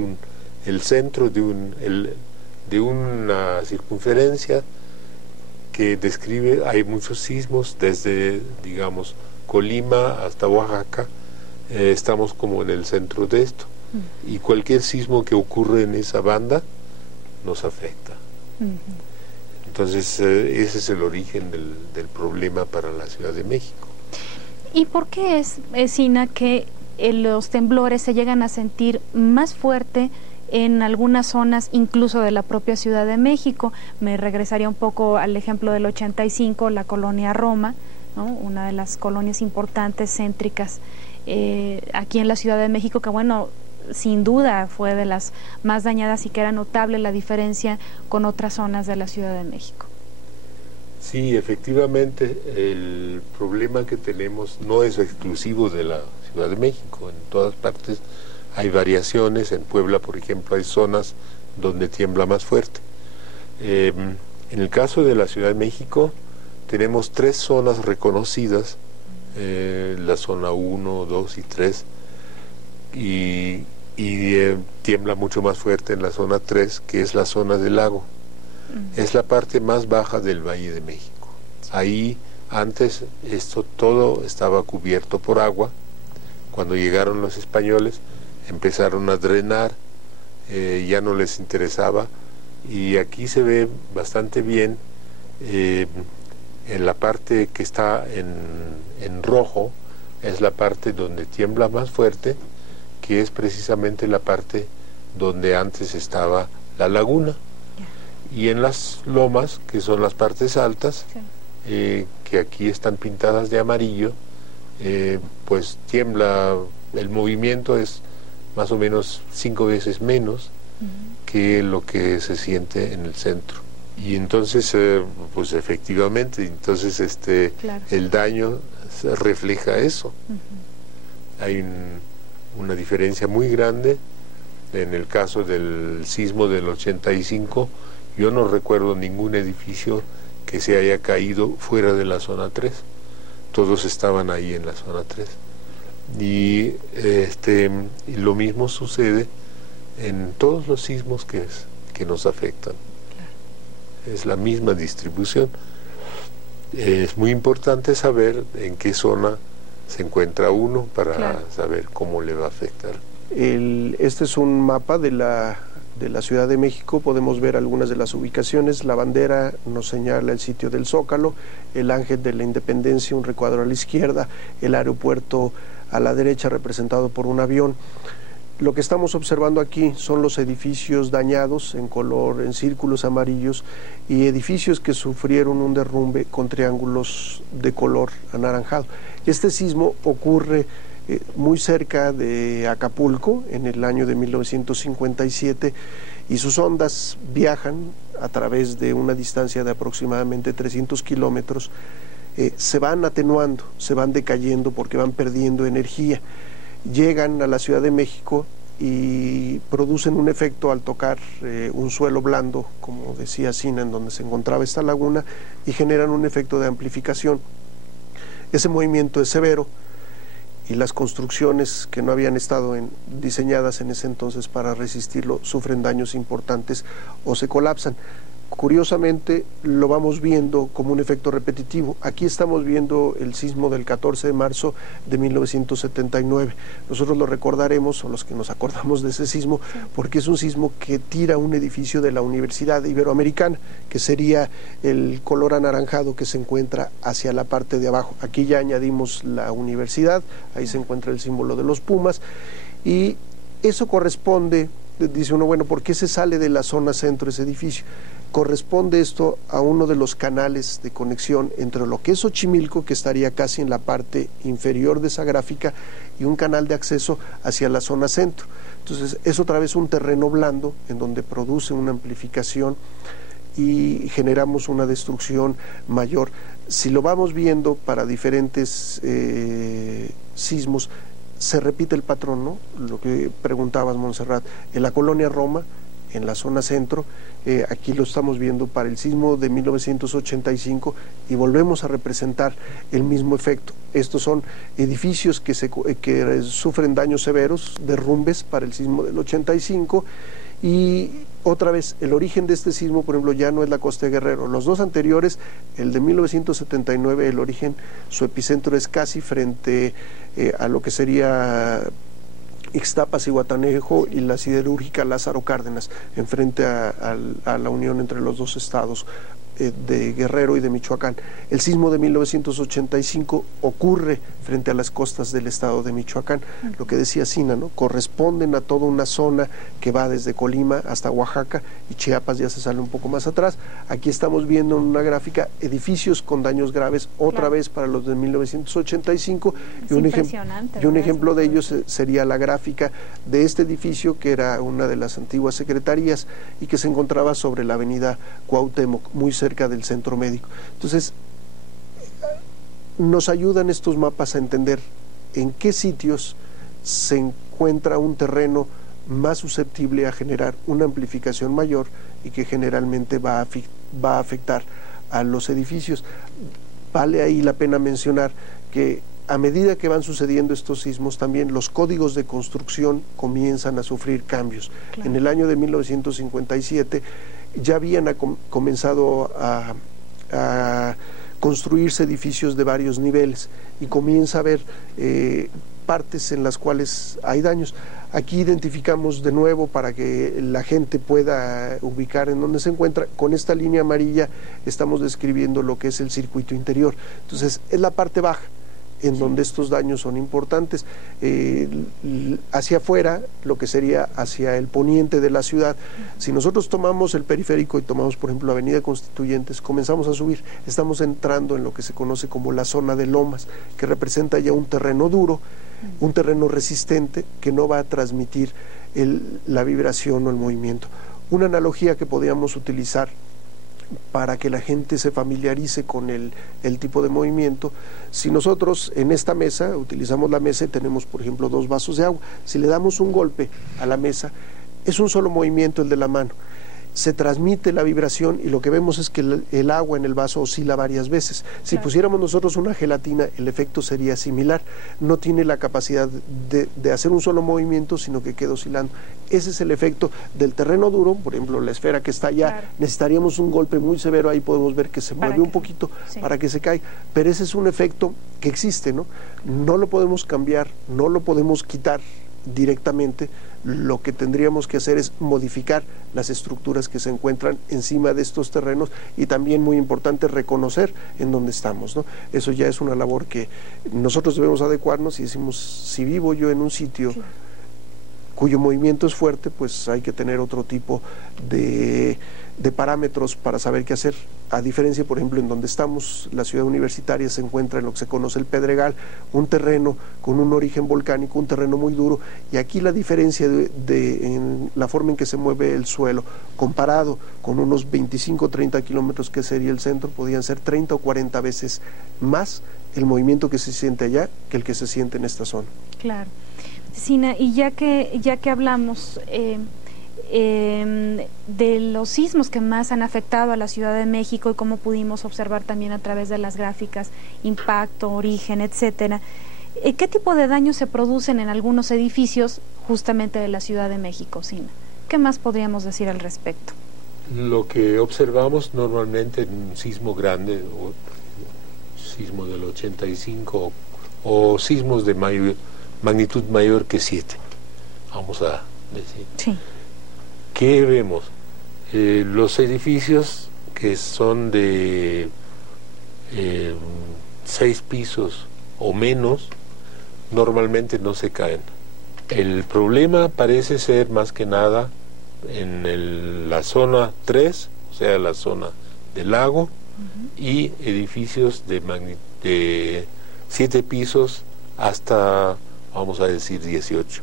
el centro de una circunferencia que describe, hay muchos sismos desde, digamos, Colima hasta Oaxaca, estamos como en el centro de esto, y cualquier sismo que ocurre en esa banda nos afecta. Entonces ese es el origen del problema para la Ciudad de México. ¿Y por qué es, Sina, que los temblores se llegan a sentir más fuerte en algunas zonas, incluso de la propia Ciudad de México? Me regresaría un poco al ejemplo del 85, la colonia Roma, ¿no?, una de las colonias importantes, céntricas, aquí en la Ciudad de México, que bueno, sin duda fue de las más dañadas y que era notable la diferencia con otras zonas de la Ciudad de México. Sí, efectivamente, el problema que tenemos no es exclusivo de la Ciudad de México. En todas partes hay variaciones. En Puebla, por ejemplo, hay zonas donde tiembla más fuerte. En el caso de la Ciudad de México, tenemos 3 zonas reconocidas, la zona 1, 2 y 3, y tiembla mucho más fuerte en la zona 3, que es la zona del lago. Es la parte más baja del Valle de México. Ahí antes esto todo estaba cubierto por agua. Cuando llegaron los españoles empezaron a drenar, ya no les interesaba, y aquí se ve bastante bien en la parte que está en rojo, es la parte donde tiembla más fuerte, que es precisamente la parte donde antes estaba la laguna. Y en las lomas, que son las partes altas, sí, que aquí están pintadas de amarillo, pues tiembla, el movimiento es más o menos 5 veces menos que lo que se siente en el centro. Y entonces, pues efectivamente, entonces claro, el daño refleja eso. Hay una diferencia muy grande. En el caso del sismo del 85, yo no recuerdo ningún edificio que se haya caído fuera de la zona 3. Todos estaban ahí en la zona 3. Y lo mismo sucede en todos los sismos que nos afectan. Claro. Es la misma distribución. Es muy importante saber en qué zona se encuentra uno para claro, saber cómo le va a afectar. Este es un mapa de la Ciudad de México. Podemos ver algunas de las ubicaciones. La bandera nos señala el sitio del Zócalo, el Ángel de la Independencia, un recuadro a la izquierda, el aeropuerto a la derecha representado por un avión. Lo que estamos observando aquí son los edificios dañados en color, en círculos amarillos, y edificios que sufrieron un derrumbe con triángulos de color anaranjado. Este sismo ocurre muy cerca de Acapulco en el año de 1957, y sus ondas viajan a través de una distancia de aproximadamente 300 kilómetros, se van atenuando, se van decayendo porque van perdiendo energía. Llegan a la Ciudad de México y producen un efecto al tocar un suelo blando, como decía Sina, en donde se encontraba esta laguna, y generan un efecto de amplificación. Ese movimiento es severo, y las construcciones que no habían estado diseñadas en ese entonces para resistirlo sufren daños importantes o se colapsan. curiosamente lo vamos viendo como un efecto repetitivo. Aquí estamos viendo el sismo del 14 de marzo de 1979. Nosotros lo recordaremos, o los que nos acordamos de ese sismo, porque es un sismo que tira un edificio de la Universidad Iberoamericana, que sería el color anaranjado que se encuentra hacia la parte de abajo. Aquí ya añadimos la universidad, ahí se encuentra el símbolo de los Pumas, y eso corresponde, dice uno, bueno, ¿por qué se sale de la zona centro ese edificio? Corresponde esto a uno de los canales de conexión entre lo que es Xochimilco, que estaría casi en la parte inferior de esa gráfica, y un canal de acceso hacia la zona centro. Entonces es otra vez un terreno blando en donde produce una amplificación y generamos una destrucción mayor. Si lo vamos viendo para diferentes sismos, se repite el patrón, ¿no? Lo que preguntabas, Montserrat, en la colonia Roma, en la zona centro, aquí lo estamos viendo para el sismo de 1985 y volvemos a representar el mismo efecto. Estos son edificios que sufren daños severos, derrumbes para el sismo del 85, y otra vez el origen de este sismo, por ejemplo, ya no es la costa de Guerrero. Los dos anteriores, el de 1979, el origen, su epicentro es casi frente a lo que sería Ixtapas y Guatanejo y la siderúrgica Lázaro Cárdenas, enfrente a la unión entre los dos estados de Guerrero y de Michoacán. El sismo de 1985 ocurre frente a las costas del estado de Michoacán. Lo que decía Sina, ¿no? Corresponden a toda una zona que va desde Colima hasta Oaxaca, y Chiapas ya se sale un poco más atrás. Aquí estamos viendo en una gráfica edificios con daños graves, otra vez para los de 1985, y un ejemplo de ellos sería la gráfica de este edificio, que era una de las antiguas secretarías y que se encontraba sobre la avenida Cuauhtémoc, muy cerca del centro médico. Entonces, nos ayudan estos mapas a entender en qué sitios se encuentra un terreno más susceptible a generar una amplificación mayor y que generalmente va a afectar a los edificios. Vale ahí la pena mencionar que a medida que van sucediendo estos sismos, también los códigos de construcción comienzan a sufrir cambios. Claro. En el año de 1957 ya habían comenzado a construirse edificios de varios niveles y comienza a haber partes en las cuales hay daños. Aquí identificamos de nuevo para que la gente pueda ubicar en dónde se encuentra. Con esta línea amarilla estamos describiendo lo que es el circuito interior. Entonces es la parte baja en donde estos daños son importantes. Hacia afuera, lo que sería hacia el poniente de la ciudad, si nosotros tomamos el periférico y tomamos, por ejemplo, la Avenida Constituyentes, comenzamos a subir, estamos entrando en lo que se conoce como la zona de lomas, que representa ya un terreno duro, un terreno resistente que no va a transmitir la vibración o el movimiento. Una analogía que podríamos utilizar para que la gente se familiarice con el tipo de movimiento: si nosotros en esta mesa utilizamos la mesa y tenemos, por ejemplo, 2 vasos de agua, si le damos un golpe a la mesa, es un solo movimiento el de la mano, se transmite la vibración y lo que vemos es que el agua en el vaso oscila varias veces. Si pusiéramos nosotros una gelatina, el efecto sería similar. No tiene la capacidad de hacer un solo movimiento, sino que queda oscilando. Ese es el efecto del terreno duro. Por ejemplo, la esfera que está allá, necesitaríamos un golpe muy severo, ahí podemos ver que se mueve un poquito para que se caiga. Pero ese es un efecto que existe, ¿no? No lo podemos cambiar, no lo podemos quitar directamente. Lo que tendríamos que hacer es modificar las estructuras que se encuentran encima de estos terrenos, y también, muy importante, reconocer en dónde estamos, ¿no? Eso ya es una labor que nosotros debemos adecuarnos y decimos, si vivo yo en un sitio cuyo movimiento es fuerte, pues hay que tener otro tipo de parámetros para saber qué hacer. A diferencia, por ejemplo, en donde estamos, la ciudad universitaria se encuentra en lo que se conoce el Pedregal, un terreno con un origen volcánico, un terreno muy duro, y aquí la diferencia en la forma en que se mueve el suelo, comparado con unos 25 o 30 kilómetros que sería el centro, podían ser 30 o 40 veces más el movimiento que se siente allá que el que se siente en esta zona. Claro. Sina, y ya que hablamos de los sismos que más han afectado a la Ciudad de México, y como pudimos observar también a través de las gráficas, impacto, origen, etcétera, ¿qué tipo de daños se producen en algunos edificios justamente de la Ciudad de México, Sina? ¿Qué más podríamos decir al respecto? Lo que observamos normalmente en un sismo grande, o sismo del 85, o sismos de magnitud mayor que 7, vamos a decir. Sí. ¿Qué vemos? Los edificios que son de 6 pisos o menos, normalmente no se caen. El problema parece ser más que nada en la zona 3, o sea, la zona del lago, y edificios de 7 pisos hasta, vamos a decir, 18.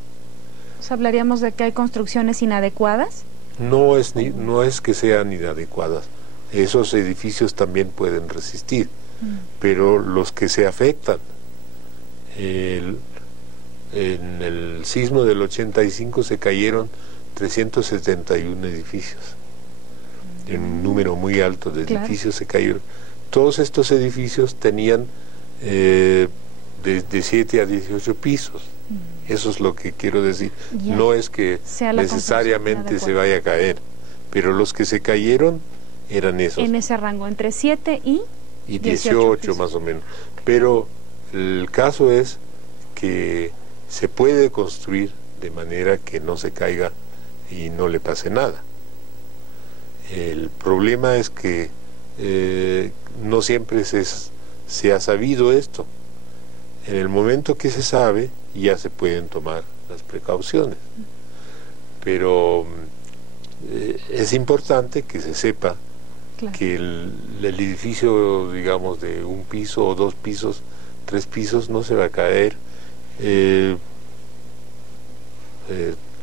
¿Hablaríamos de que hay construcciones inadecuadas? No es que sean inadecuadas. Esos edificios también pueden resistir, pero los que se afectan, en el sismo del 85 se cayeron 371 edificios. Un número muy alto de edificios se cayeron. Todos estos edificios tenían de 7 a 18 pisos. Eso es lo que quiero decir. No es que necesariamente se vaya a caer, pero los que se cayeron eran esos. En ese rango, entre 7 y 18 más o menos. Pero el caso es que se puede construir de manera que no se caiga y no le pase nada. El problema es que no siempre se ha sabido esto. En el momento que se sabe, ya se pueden tomar las precauciones. Pero es importante que se sepa que el edificio, digamos, de 1 piso o 2 pisos, 3 pisos, no se va a caer.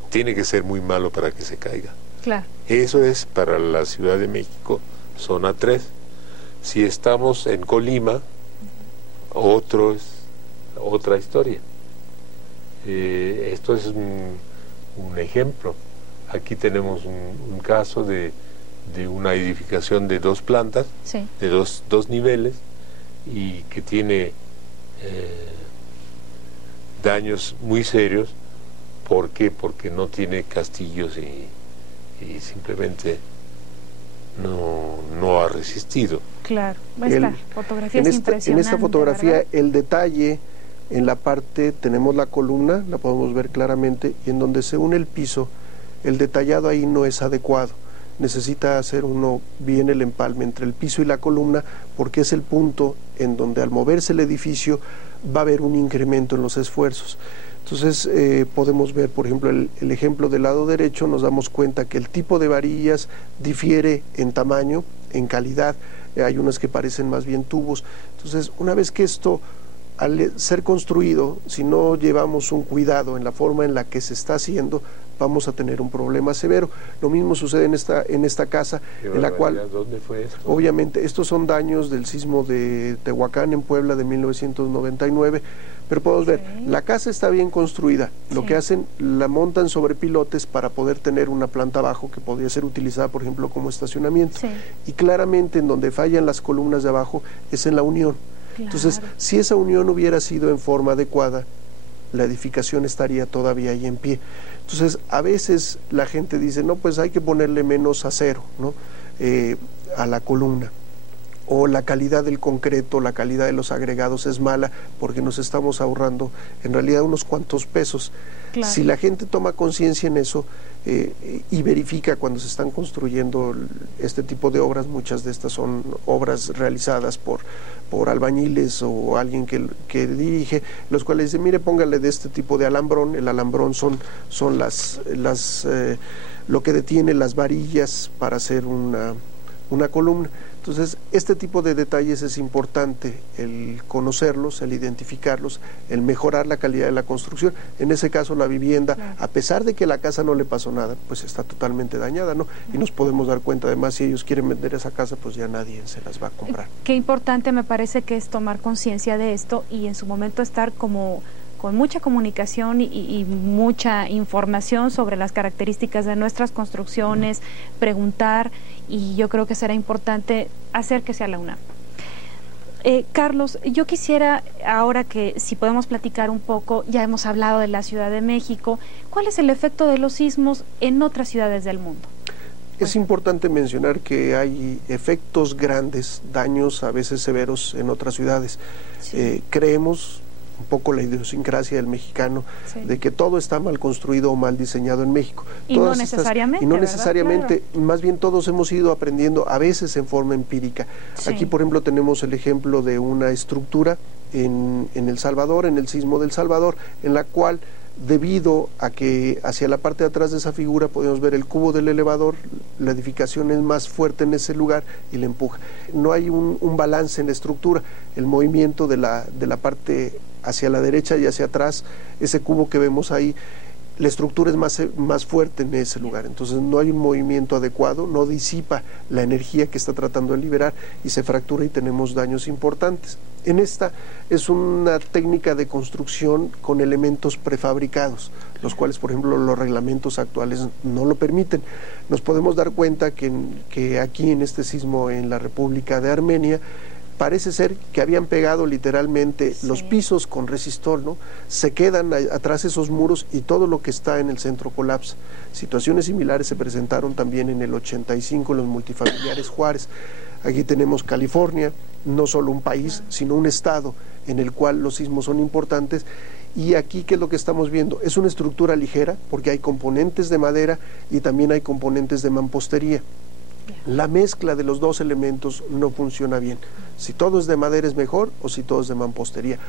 Tiene que ser muy malo para que se caiga. Claro. Eso es para la Ciudad de México, zona 3. Si estamos en Colima, otra historia. Esto es un ejemplo. Aquí tenemos un caso de una edificación de 2 plantas, sí, de dos niveles, y que tiene daños muy serios. ¿Por qué? Porque no tiene castillos y simplemente no ha resistido. Claro, esta fotografía es impresionante. En esta fotografía el detalle, en la parte tenemos la columna, la podemos ver claramente, y en donde se une el piso, el detallado ahí no es adecuado. Necesita hacer uno bien el empalme entre el piso y la columna, porque es el punto en donde al moverse el edificio va a haber un incremento en los esfuerzos. Entonces podemos ver, por ejemplo, el ejemplo del lado derecho, nos damos cuenta que el tipo de varillas difiere en tamaño, en calidad, hay unas que parecen más bien tubos. Entonces, una vez que esto, al ser construido, si no llevamos un cuidado en la forma en la que se está haciendo, vamos a tener un problema severo. Lo mismo sucede en esta casa, en la cual, ¿dónde fue esto? Obviamente, estos son daños del sismo de Tehuacán en Puebla de 1999, pero podemos ver, la casa está bien construida, lo que hacen, la montan sobre pilotes para poder tener una planta abajo que podría ser utilizada, por ejemplo, como estacionamiento, y claramente en donde fallan las columnas de abajo es en la unión. Entonces, si esa unión hubiera sido en forma adecuada, la edificación estaría todavía ahí en pie. Entonces, a veces la gente dice, no, pues hay que ponerle menos acero, ¿no?, a la columna, o la calidad del concreto, la calidad de los agregados es mala porque nos estamos ahorrando en realidad unos cuantos pesos. Claro. Si la gente toma conciencia en eso y verifica cuando se están construyendo este tipo de obras, muchas de estas son obras realizadas por albañiles o alguien que dirige, los cuales dicen, mire, póngale de este tipo de alambrón. El alambrón son lo que detiene las varillas para hacer una columna. Entonces, este tipo de detalles es importante, el conocerlos, el identificarlos, el mejorar la calidad de la construcción. En ese caso, la vivienda, a pesar de que la casa no le pasó nada, pues está totalmente dañada, ¿no? Y nos podemos dar cuenta, además, si ellos quieren vender esa casa, pues ya nadie se las va a comprar. Qué importante me parece que es tomar conciencia de esto y en su momento estar con mucha comunicación y mucha información sobre las características de nuestras construcciones, preguntar, y yo creo que será importante acérquese a la UNAM. Carlos, yo quisiera ahora que si podemos platicar un poco, ya hemos hablado de la Ciudad de México, ¿cuál es el efecto de los sismos en otras ciudades del mundo? Es importante mencionar que hay efectos grandes, daños a veces severos en otras ciudades. Sí. Creemos un poco la idiosincrasia del mexicano, sí, de que todo está mal construido o mal diseñado en México. Y no necesariamente. Y no necesariamente, claro, más bien todos hemos ido aprendiendo, a veces en forma empírica. Sí. Aquí, por ejemplo, tenemos el ejemplo de una estructura en El Salvador, en el sismo del Salvador, en la cual, debido a que hacia la parte de atrás de esa figura podemos ver el cubo del elevador, la edificación es más fuerte en ese lugar y le empuja. No hay un balance en la estructura, el movimiento de la parte hacia la derecha y hacia atrás, ese cubo que vemos ahí, la estructura es más fuerte en ese lugar, entonces no hay un movimiento adecuado, no disipa la energía que está tratando de liberar y se fractura y tenemos daños importantes. En esta es una técnica de construcción con elementos prefabricados, los cuales, por ejemplo, los reglamentos actuales no lo permiten. Nos podemos dar cuenta que aquí en este sismo en la República de Armenia, parece ser que habían pegado literalmente, sí, los pisos con resistor, ¿no? Se quedan atrás esos muros y todo lo que está en el centro colapsa. Situaciones similares se presentaron también en el 85 en los multifamiliares Juárez. Aquí tenemos California, no solo un país, sino un estado en el cual los sismos son importantes. Y aquí, ¿qué es lo que estamos viendo? Es una estructura ligera porque hay componentes de madera y también hay componentes de mampostería. La mezcla de los dos elementos no funciona bien. Si todo es de madera es mejor o si todo es de mampostería.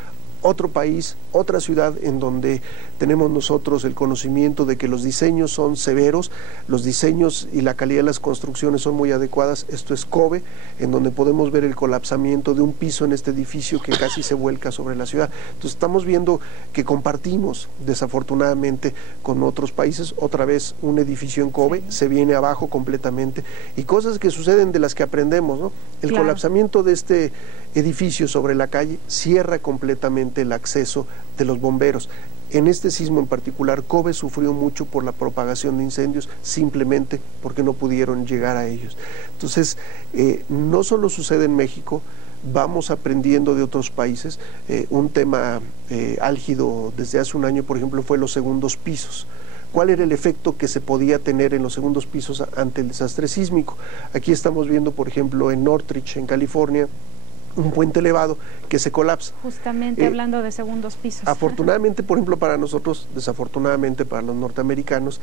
Otro país, otra ciudad en donde tenemos nosotros el conocimiento de que los diseños son severos, los diseños y la calidad de las construcciones son muy adecuadas. Esto es Kobe, en donde podemos ver el colapsamiento de un piso en este edificio que casi se vuelca sobre la ciudad. Entonces estamos viendo que compartimos desafortunadamente con otros países. Otra vez un edificio en Kobe, sí, se viene abajo completamente y cosas que suceden de las que aprendemos, ¿no? El claro, colapsamiento de este edificio sobre la calle cierra completamente el acceso de los bomberos. En este sismo en particular, Kobe sufrió mucho por la propagación de incendios, simplemente porque no pudieron llegar a ellos. Entonces, no solo sucede en México, vamos aprendiendo de otros países. Un tema álgido desde hace un año, por ejemplo, fue los segundos pisos. ¿Cuál era el efecto que se podía tener en los segundos pisos ante el desastre sísmico? Aquí estamos viendo, por ejemplo, en Northridge, en California, un puente elevado que se colapsa. Justamente hablando de segundos pisos. Afortunadamente, por ejemplo, para nosotros, desafortunadamente para los norteamericanos,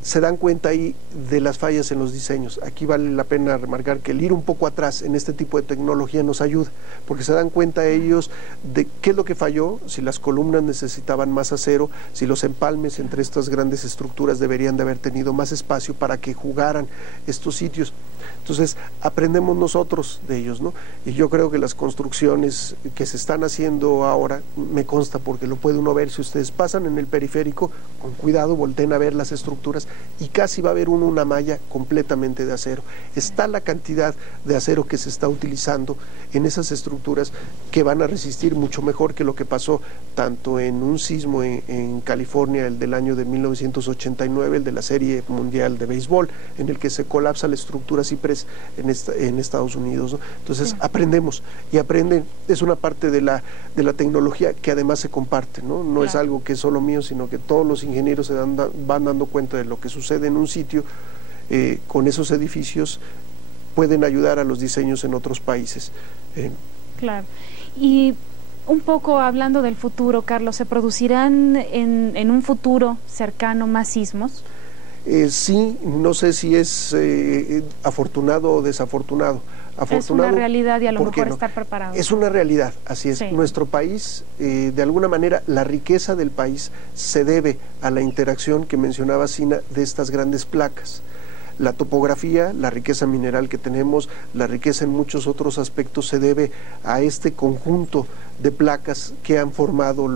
se dan cuenta ahí de las fallas en los diseños. Aquí vale la pena remarcar que el ir un poco atrás en este tipo de tecnología nos ayuda, porque se dan cuenta ellos de qué es lo que falló, si las columnas necesitaban más acero, si los empalmes entre estas grandes estructuras deberían de haber tenido más espacio para que jugaran estos sitios. Entonces, aprendemos nosotros de ellos, ¿no? Y yo creo que las construcciones que se están haciendo ahora, me consta porque lo puede uno ver, si ustedes pasan en el periférico, con cuidado, volteen a ver las estructuras y casi va a haber una malla completamente de acero. Está la cantidad de acero que se está utilizando en esas estructuras que van a resistir mucho mejor que lo que pasó tanto en un sismo en California, el del año de 1989, el de la Serie Mundial de Béisbol, en el que se colapsa la estructura Cypress en Estados Unidos, ¿no? Entonces, sí, aprendemos y aprenden, es una parte de la tecnología que además se comparte, ¿no? No, claro, es algo que es solo mío, sino que todos los ingenieros van dando cuenta de lo que sucede en un sitio, con esos edificios pueden ayudar a los diseños en otros países. Claro, y un poco hablando del futuro, Carlos, ¿se producirán en un futuro cercano más sismos? Sí, no sé si es afortunado o desafortunado. Es una realidad y a lo mejor estar preparado. Es una realidad, así es. Sí. Nuestro país, de alguna manera, la riqueza del país se debe a la interacción que mencionaba Sina de estas grandes placas. La topografía, la riqueza mineral que tenemos, la riqueza en muchos otros aspectos se debe a este conjunto de placas que han formado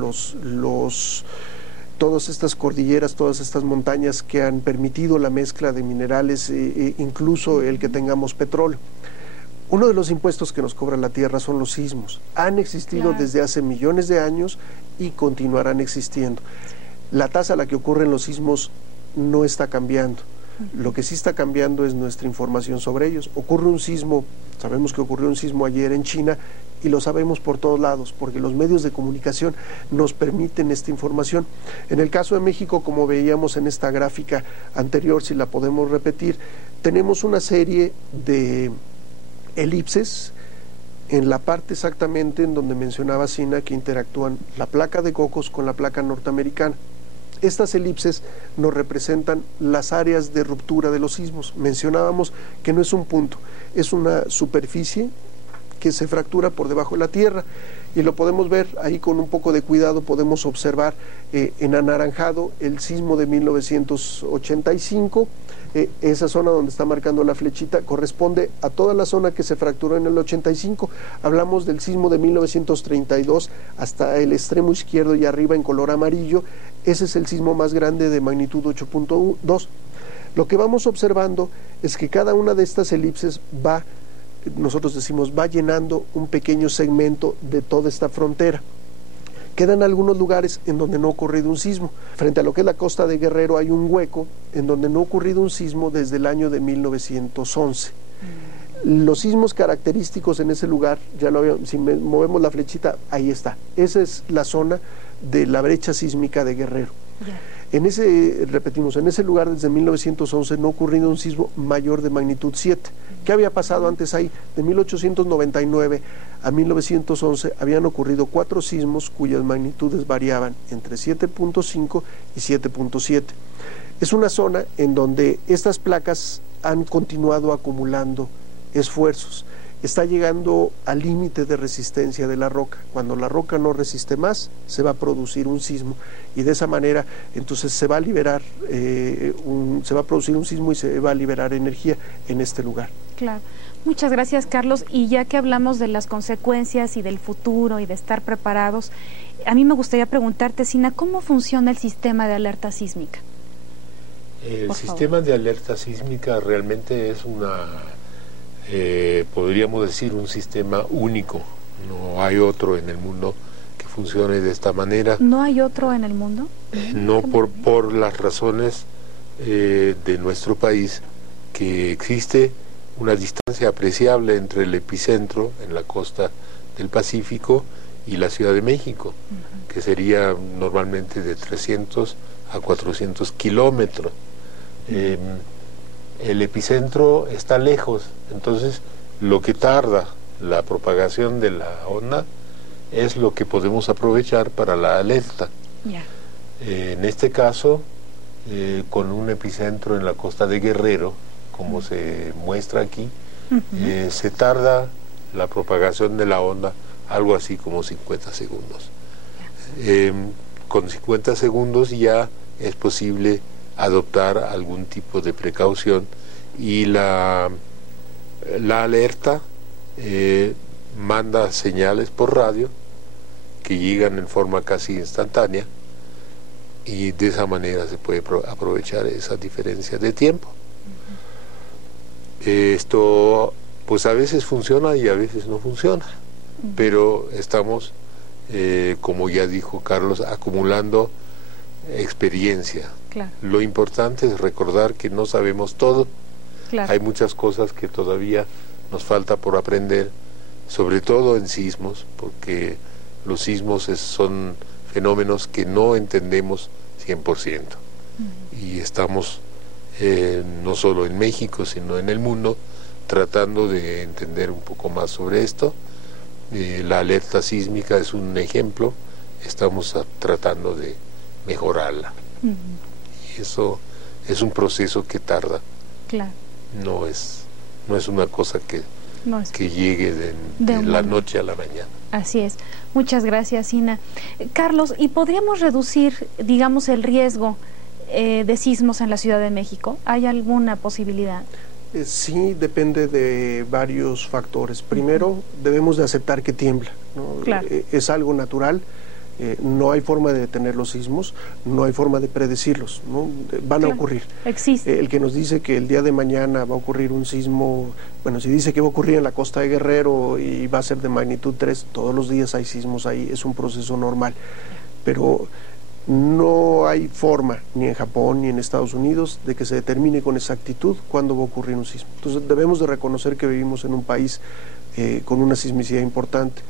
todas estas cordilleras, todas estas montañas que han permitido la mezcla de minerales, incluso el que tengamos petróleo. Uno de los impuestos que nos cobra la tierra son los sismos. Han existido, claro, desde hace millones de años y continuarán existiendo. La tasa a la que ocurren los sismos no está cambiando. Lo que sí está cambiando es nuestra información sobre ellos. Ocurre un sismo, sabemos que ocurrió un sismo ayer en China y lo sabemos por todos lados, porque los medios de comunicación nos permiten esta información. En el caso de México, como veíamos en esta gráfica anterior, si la podemos repetir, tenemos una serie de elipses en la parte exactamente en donde mencionaba Sina que interactúan la placa de Cocos con la placa norteamericana. Estas elipses nos representan las áreas de ruptura de los sismos. Mencionábamos que no es un punto, es una superficie que se fractura por debajo de la tierra, y lo podemos ver ahí con un poco de cuidado. Podemos observar en anaranjado el sismo de 1985. Esa zona donde está marcando la flechita corresponde a toda la zona que se fracturó en el 85. Hablamos del sismo de 1932 hasta el extremo izquierdo y arriba en color amarillo. Ese es el sismo más grande de magnitud 8.2. Lo que vamos observando es que cada una de estas elipses nosotros decimos, va llenando un pequeño segmento de toda esta frontera. Quedan algunos lugares en donde no ha ocurrido un sismo. Frente a lo que es la costa de Guerrero hay un hueco en donde no ha ocurrido un sismo desde el año de 1911. Los sismos característicos en ese lugar, si movemos la flechita, ahí está. Esa es la zona de la brecha sísmica de Guerrero. En ese lugar desde 1911 no ha ocurrido un sismo mayor de magnitud 7. ¿Qué había pasado antes ahí? De 1899 a 1911 habían ocurrido 4 sismos cuyas magnitudes variaban entre 7.5 y 7.7. Es una zona en donde estas placas han continuado acumulando esfuerzos. Está llegando al límite de resistencia de la roca. Cuando la roca no resiste más, se va a producir un sismo, y de esa manera entonces se va a liberar se va a producir un sismo y se va a liberar energía en este lugar. Claro. Muchas gracias, Carlos. Y ya que hablamos de las consecuencias y del futuro y de estar preparados, a mí me gustaría preguntarte, Sina, ¿cómo funciona el sistema de alerta sísmica? El sistema de alerta sísmica realmente es podríamos decir, un sistema único. No hay otro en el mundo que funcione de esta manera. ¿No hay otro en el mundo? No, por las razones de nuestro país, que existe una distancia apreciable entre el epicentro en la costa del Pacífico y la Ciudad de México, que sería normalmente de 300 a 400 kilómetros. El epicentro está lejos, entonces lo que tarda la propagación de la onda es lo que podemos aprovechar para la alerta. En este caso, con un epicentro en la costa de Guerrero, como se muestra aquí, se tarda la propagación de la onda algo así como 50 segundos. Con 50 segundos ya es posible adoptar algún tipo de precaución, y la alerta manda señales por radio que llegan en forma casi instantánea, y de esa manera se puede aprovechar esa diferencia de tiempo. Esto pues a veces funciona y a veces no funciona, pero estamos, como ya dijo Carlos, acumulando experiencia. Claro. Lo importante es recordar que no sabemos todo. Claro. Hay muchas cosas que todavía nos falta por aprender, sobre todo en sismos, porque los sismos son fenómenos que no entendemos 100%. Y estamos no solo en México, sino en el mundo, tratando de entender un poco más sobre esto. La alerta sísmica es un ejemplo, estamos tratando de mejorarla. Y eso es un proceso que tarda. Claro. No es una cosa que llegue de la noche a la mañana. Así es. Muchas gracias, Sina. Carlos, ¿y podríamos reducir, digamos, el riesgo de sismos en la Ciudad de México? ¿Hay alguna posibilidad? Sí, depende de varios factores. Primero, debemos de aceptar que tiembla, ¿no? Claro. Es algo natural. No hay forma de detener los sismos, no hay forma de predecirlos, ¿no? Van a ocurrir. Existe. El que nos dice que el día de mañana va a ocurrir un sismo, bueno, si dice que va a ocurrir en la costa de Guerrero y va a ser de magnitud 3, todos los días hay sismos ahí, es un proceso normal. Pero no hay forma, ni en Japón ni en Estados Unidos, de que se determine con exactitud cuándo va a ocurrir un sismo. Entonces debemos de reconocer que vivimos en un país con una sismicidad importante.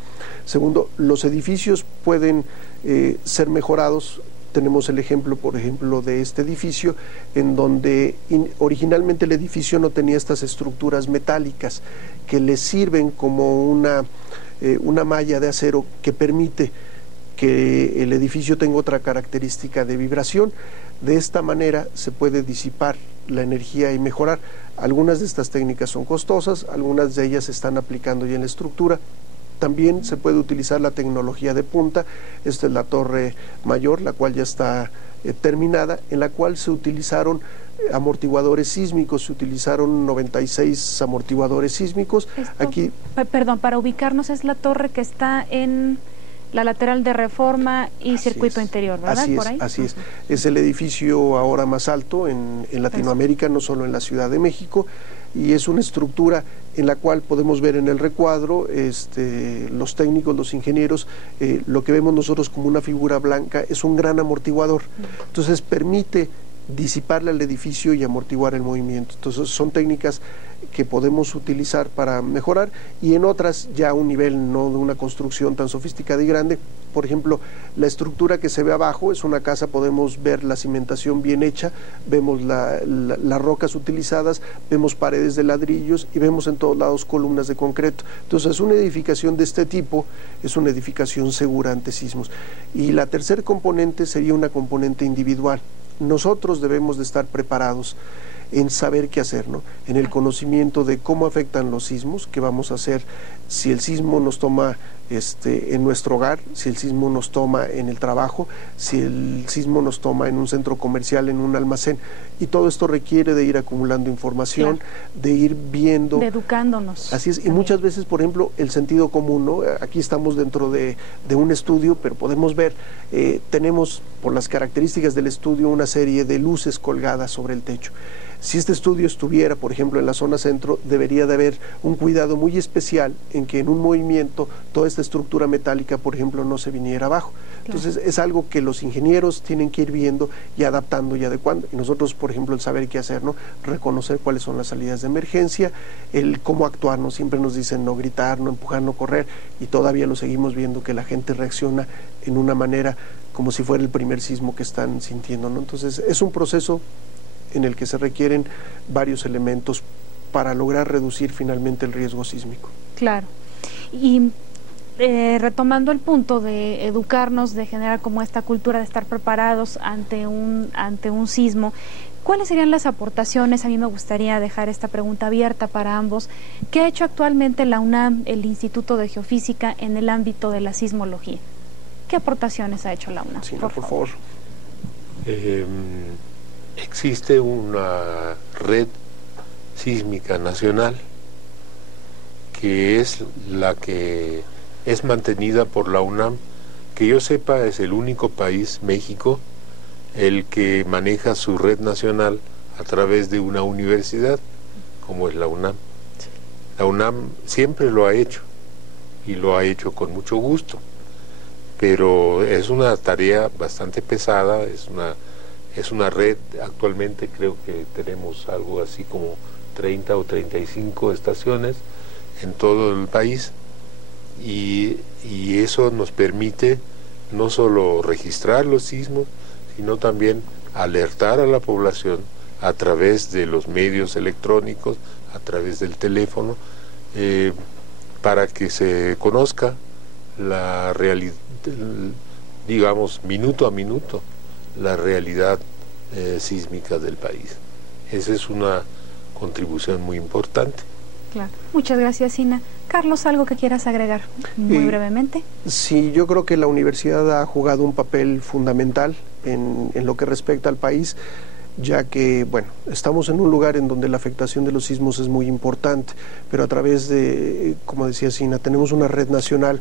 Segundo, los edificios pueden ser mejorados Tenemos el ejemplo, por ejemplo, de este edificio, en donde originalmente el edificio no tenía estas estructuras metálicas que le sirven como una malla de acero que permite que el edificio tenga otra característica de vibración. De esta manera se puede disipar la energía y mejorar. Algunas de estas técnicas son costosas, algunas de ellas se están aplicando ya en la estructura. También se puede utilizar la tecnología de punta. Esta es la torre mayor, la cual ya está terminada, en la cual se utilizaron amortiguadores sísmicos, se utilizaron 96 amortiguadores sísmicos. Aquí, perdón, para ubicarnos, es la torre que está en la lateral de Reforma y Circuito Interior, ¿verdad? Así es, ¿por ahí? así es. Es el edificio ahora más alto en Latinoamérica, no solo en la Ciudad de México, y es una estructura en la cual podemos ver en el recuadro los técnicos, los ingenieros, lo que vemos nosotros como una figura blanca es un gran amortiguador. Entonces permite disiparle al edificio y amortiguar el movimiento. Entonces son técnicas que podemos utilizar para mejorar, y en otras ya a un nivel no de una construcción tan sofisticada y grande. Por ejemplo, la estructura que se ve abajo es una casa, podemos ver la cimentación bien hecha, vemos las rocas utilizadas, vemos paredes de ladrillos y vemos en todos lados columnas de concreto. Entonces una edificación de este tipo es una edificación segura ante sismos. Y la tercer componente sería una componente individual. Nosotros debemos de estar preparados en saber qué hacer, ¿no? En el conocimiento de cómo afectan los sismos, qué vamos a hacer si el sismo nos toma en nuestro hogar, si el sismo nos toma en el trabajo, si el sismo nos toma en un centro comercial, en un almacén. Y todo esto requiere de ir acumulando información, claro, de ir viendo, de educándonos. Así es, también. Y muchas veces, por ejemplo, el sentido común, ¿no? Aquí estamos dentro de un estudio, pero podemos ver, tenemos por las características del estudio una serie de luces colgadas sobre el techo. Si este estudio estuviera, por ejemplo, en la zona centro, debería de haber un cuidado muy especial en que en un movimiento toda esta estructura metálica, por ejemplo, no se viniera abajo. Claro. Entonces es algo que los ingenieros tienen que ir viendo y adaptando y adecuando. Y nosotros, por ejemplo, el saber qué hacer, ¿no? Reconocer cuáles son las salidas de emergencia, el cómo actuar, ¿no? Siempre nos dicen no gritar, no empujar, no correr, y todavía lo seguimos viendo que la gente reacciona en una manera como si fuera el primer sismo que están sintiendo, ¿no? Entonces es un proceso en el que se requieren varios elementos para lograr reducir finalmente el riesgo sísmico. Claro. Y retomando el punto de educarnos, de generar como esta cultura de estar preparados ante un sismo, ¿cuáles serían las aportaciones? A mí me gustaría dejar esta pregunta abierta para ambos. ¿Qué ha hecho actualmente la UNAM, el Instituto de Geofísica, en el ámbito de la sismología? ¿Qué aportaciones ha hecho la UNAM? Sí, por favor. Existe una red sísmica nacional que es la que es mantenida por la UNAM, que yo sepa es el único país, México, el que maneja su red nacional a través de una universidad como es la UNAM. La UNAM siempre lo ha hecho y lo ha hecho con mucho gusto, pero es una tarea bastante pesada, es una red. Actualmente creo que tenemos algo así como 30 o 35 estaciones en todo el país, y eso nos permite no solo registrar los sismos, sino también alertar a la población a través de los medios electrónicos, a través del teléfono, para que se conozca la realidad, digamos, minuto a minuto, la realidad sísmica del país. Esa es una contribución muy importante. Claro. Muchas gracias, Sina. Carlos, ¿algo que quieras agregar muy brevemente? Sí, yo creo que la universidad ha jugado un papel fundamental en lo que respecta al país, ya que, bueno, estamos en un lugar en donde la afectación de los sismos es muy importante, pero a través de, como decía Sina, tenemos una red nacional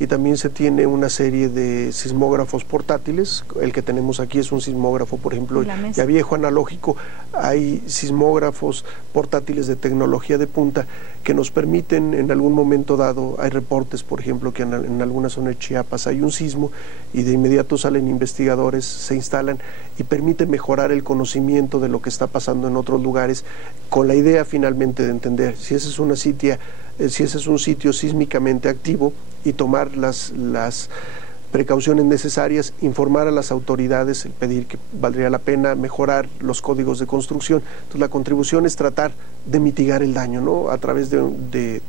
y también se tiene una serie de sismógrafos portátiles. El que tenemos aquí es un sismógrafo, por ejemplo, ya viejo, analógico. Hay sismógrafos portátiles de tecnología de punta que nos permiten en algún momento dado, hay reportes, por ejemplo, que en alguna zona de Chiapas hay un sismo y de inmediato salen investigadores, se instalan y permiten mejorar el conocimiento de lo que está pasando en otros lugares, con la idea finalmente de entender si ese es si ese es un sitio sísmicamente activo, y tomar las precauciones necesarias, informar a las autoridades, el pedir que valdría la pena mejorar los códigos de construcción. Entonces la contribución es tratar de mitigar el daño, ¿no? A través de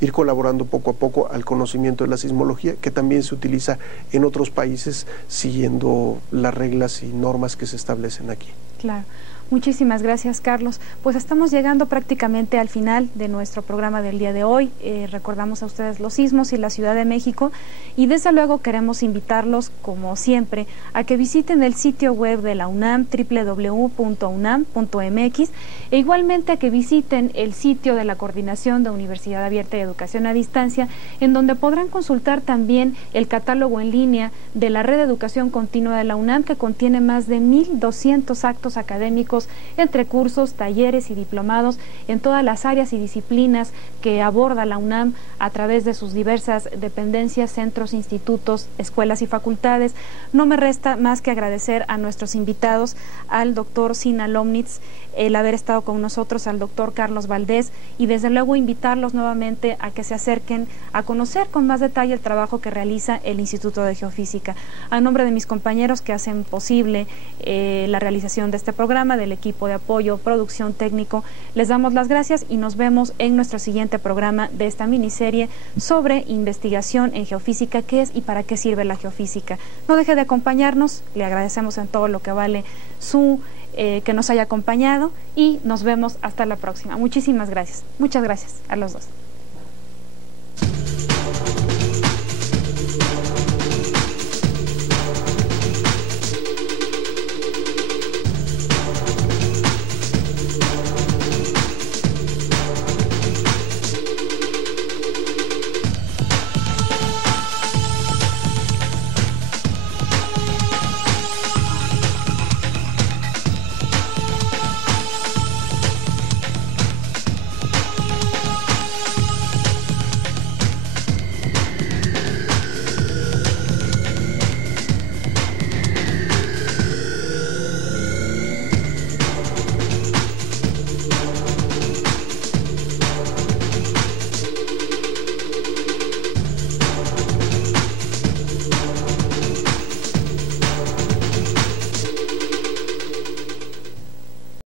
ir colaborando poco a poco al conocimiento de la sismología, que también se utiliza en otros países siguiendo las reglas y normas que se establecen aquí. Claro. Muchísimas gracias, Carlos. Pues estamos llegando prácticamente al final de nuestro programa del día de hoy. Recordamos a ustedes los sismos y la Ciudad de México, y desde luego queremos invitarlos, como siempre, a que visiten el sitio web de la UNAM, www.unam.mx, e igualmente a que visiten el sitio de la Coordinación de Universidad Abierta y Educación a Distancia, en donde podrán consultar también el catálogo en línea de la Red de Educación Continua de la UNAM, que contiene más de 1,200 actos académicos entre cursos, talleres y diplomados en todas las áreas y disciplinas que aborda la UNAM a través de sus diversas dependencias, centros, institutos, escuelas y facultades. No me resta más que agradecer a nuestros invitados, al doctor Sina Lomnitz, el haber estado con nosotros, al doctor Carlos Valdés, y desde luego invitarlos nuevamente a que se acerquen a conocer con más detalle el trabajo que realiza el Instituto de Geofísica. A nombre de mis compañeros que hacen posible la realización de este programa, del equipo de apoyo, producción técnico, les damos las gracias y nos vemos en nuestro siguiente programa de esta miniserie sobre investigación en geofísica, qué es y para qué sirve la geofísica. No deje de acompañarnos, le agradecemos en todo lo que vale que nos haya acompañado, y nos vemos hasta la próxima. Muchísimas gracias. Muchas gracias a los dos.